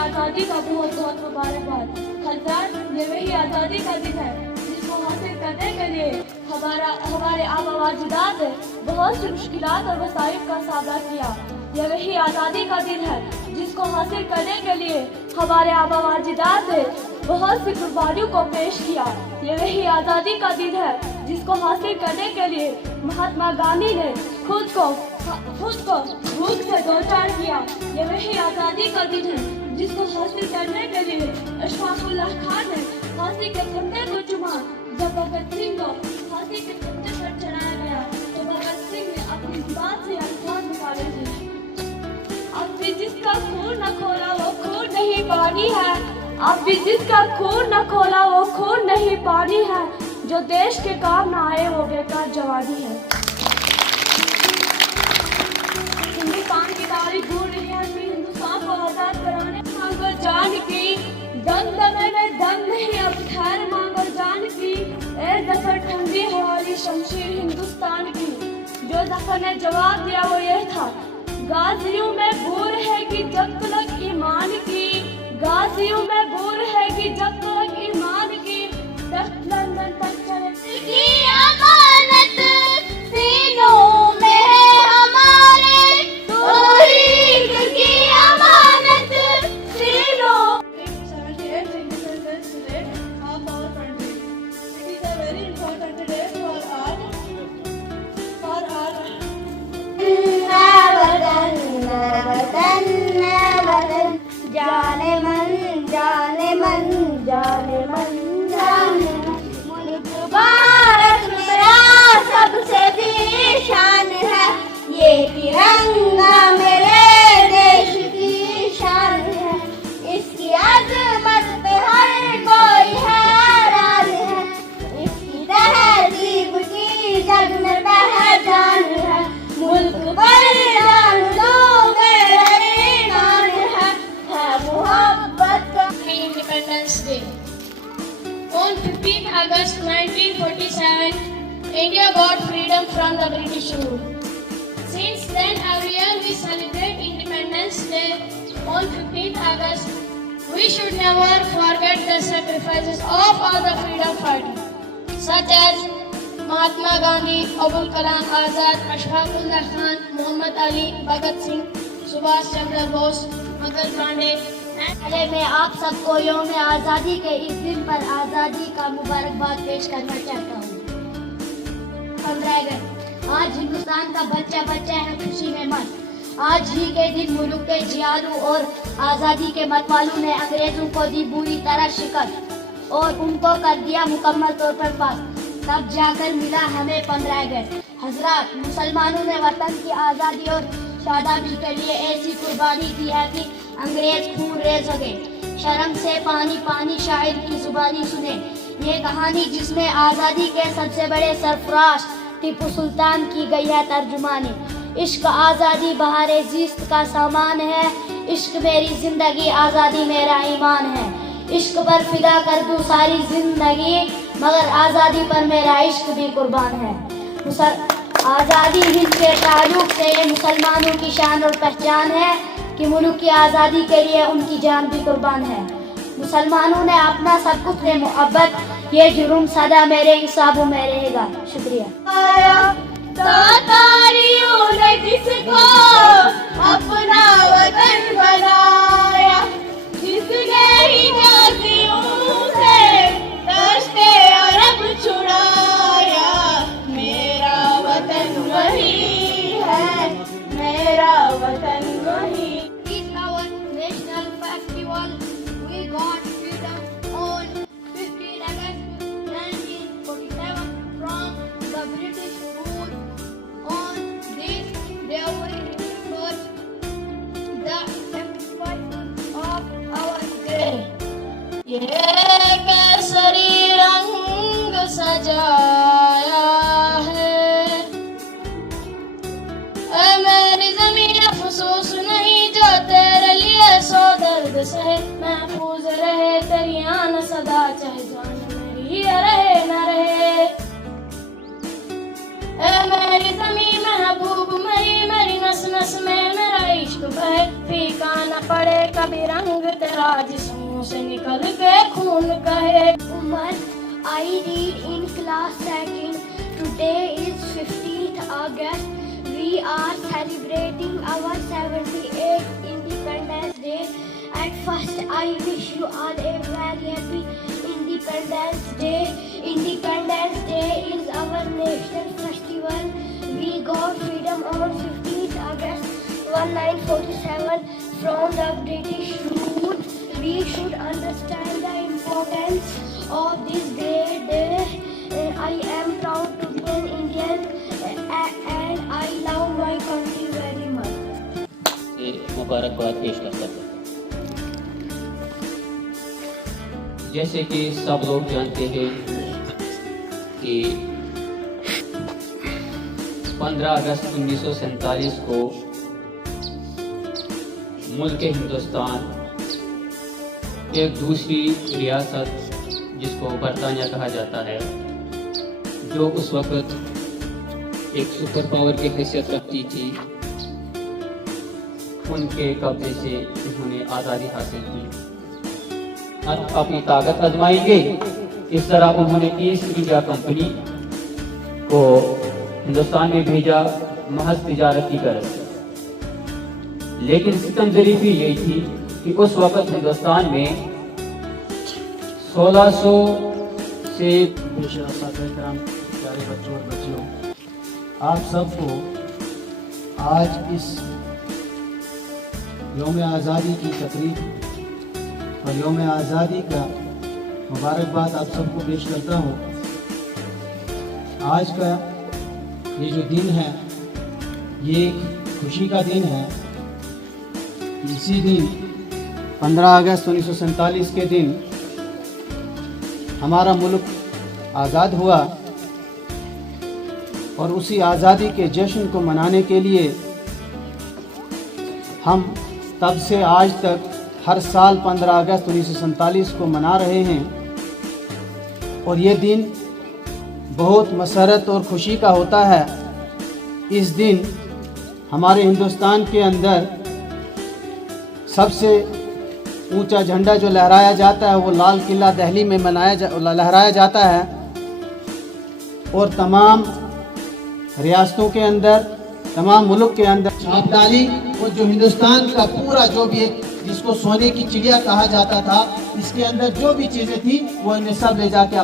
आज़ादी का बहुत बहुत मुबारकबाद। हज़रात, ये वही आज़ादी का दिन है जिसको हासिल करने के लिए हमारे आबा अजदाद ने बहुत सी मुश्किलात और मसाइब का सामना किया। ये वही आज़ादी का दिन है जिसको हासिल करने के लिए हमारे आबा अजदाद ने बहुत सी कुर्बानियों को पेश किया। ये वही आज़ादी का दिन है जिसको हासिल करने के लिए महात्मा गांधी ने खुद को भूख से दो चार किया। ये वही आज़ादी का दिन है जिसको हासिल करने के लिए अशफाकुल्लाह खान ने फांसी के फंदे को चुमा। जब भगत सिंह को फांसी के फंदे पर चढ़ाया गया तो भगत सिंह ने अपनी जुबान से अल्फाज निकाले थे, अब भी जिसका खून न खोला वो खून नहीं पानी है, अब भी जिसका खून न खोला वो खून नहीं पानी है, जो देश के काम न आए वो बेकार जवानी है। हिंदुस्तान की तारीख भूल रही है, हिंदुस्तान को आजाद कराने मांगो जान की, दम दमे में दम नहीं अब खैर मांगो जान की, ए जफर ठंडी हवाली शमशीर हिंदुस्तान की। जो जफर ने जवाब दिया वो ये था, गाजियों में बूर है कि जब तक ईमान की, गाजियों में बूर है कि जब तक ईमान की, तख्त लंदन तक चले की अमानत सीनों में है हमारे, तौहीद की अमानत सीनों। 78 Independence Day of our country. It is a very important day for our वतन जाने मन जाने मन जाने मन जाने मन, मुल्क भारत मेरा सबसे जीशान है, ये तिरंगा मेरे देश की शान है, इसकी अजमत पे हर कोई हैरान है, इसकी तहजीब की जग में पहचान है, मुल्क पर जान दोगे ईमान है मोहब्बत का। Independence Day. On 15th August 1947, India got freedom from the British rule. Since then, every year we celebrate Independence Day on 15th August. We should never forget the sacrifices of all the freedom fighters, such as Mahatma Gandhi, Abul Kalam Azad, Ashfaqullah Khan, Muhammad Ali, Bhagat Singh, Subhash Chandra Bose, Mangal Pandey। पहले मैं आप सबको यौम आज़ादी के इस दिन पर आज़ादी का मुबारकबाद पेश करना चाहता हूँ। 15 अगस्त आज हिंदुस्तान का बच्चा बच्चा है खुशी में मस्त। आज ही के दिन मुल्क के जियालू और आज़ादी के मतवालों ने अंग्रेजों को दी बुरी तरह शिकस्त और उनको कर दिया मुकम्मल तौर पर पास। तब जाकर मिला हमें 15 अगस्त। हजरात, मुसलमानों ने वतन की आज़ादी और शादाबी के लिए ऐसी कुर्बानी दी है कि अंग्रेज खून रेज हो गए। शर्म से पानी पानी शायर की जुबानी सुने ये कहानी जिसमें आज़ादी के सबसे बड़े सरफराज टीपू सुल्तान की गई है तर्जुमानी। इश्क आज़ादी बहारे ज़िस्त का सामान है, इश्क मेरी जिंदगी आज़ादी मेरा ईमान है। इश्क पर फिदा कर दूं सारी जिंदगी, मगर आज़ादी पर मेरा इश्क भी कुर्बान है। आज़ादी हिंद के ताल्लुक से ये मुसलमानों की शान और पहचान है कि मुल्क की आज़ादी के लिए उनकी जान भी कुर्बान है। मुसलमानों ने अपना सब कुछ दे मोहब्बत, ये जुर्म सदा मेरे हिसाबों में रहेगा। शुक्रिया। तातारियों ने जिसको अपना वतन बनाया, जिसने हिजाजियों से दश्ते अरब छुड़ाया, मेरा वतन वही है, मेरा वतन वही। It's our national festival. We got freedom on 15 August 1947 from the British rule. सहे, महफूज रहे तेरी आन सदा, चाहे जान मेरी रहे न रहे। ऐ मेरी ज़मीं महबूब मेरी नस नस में मेरा इश्क बहे, फीका न पड़े कभी रंग तेरा जिस्मों से निकल के खून कहे। Umar, I read in class second. Today is 15th August. We are celebrating our 78th Independence Day. At first, I wish you all a very happy Independence Day. Independence Day is our national festival. We got freedom on 15th August 1947 from the British rule. We should understand the importance of this great day. I am proud to be an Indian and I love my country very much. ये मुबारकबाद पेश करता है। जैसे कि सब लोग जानते हैं कि 15 अगस्त 1947 को मुल्क हिंदुस्तान एक दूसरी रियासत जिसको बरतानिया कहा जाता है, जो उस वक्त एक सुपर पावर की हैसियत रखती थी, उनके कब्जे से उन्होंने आज़ादी हासिल की। अपनी ताकत आजमाएंगे, इस तरह उन्होंने ईस्ट इंडिया कंपनी को हिंदुस्तान में भेजा महज तिजारत की गरज से। लेकिन सितम ज़रीफ़ी यही थी कि उस वक्त हिंदुस्तान में 1600 से बेशराम प्यारे बच्चों और बच्चियों, आप सबको आज इस यौम आज़ादी की तकरीब और यौम आज़ादी का मुबारकबाद आप सबको पेश करता हूँ। आज का ये जो दिन है, ये एक खुशी का दिन है। इसी दिन 15 अगस्त 1947 के दिन हमारा मुल्क आज़ाद हुआ और उसी आज़ादी के जश्न को मनाने के लिए हम तब से आज तक हर साल 15 अगस्त 1947 को मना रहे हैं। और ये दिन बहुत मसरत और खुशी का होता है। इस दिन हमारे हिंदुस्तान के अंदर सबसे ऊंचा झंडा जो लहराया जाता है वो लाल किला दिल्ली में लहराया जाता है। और तमाम रियासतों के अंदर, तमाम मुल्क के अंदर छाप डाली और जो हिंदुस्तान का पूरा जो भी एक जिसको सोने की चिड़िया कहा जाता था, इसके अंदर जो भी चीज़ें थी वो इन्हें सब ले जाके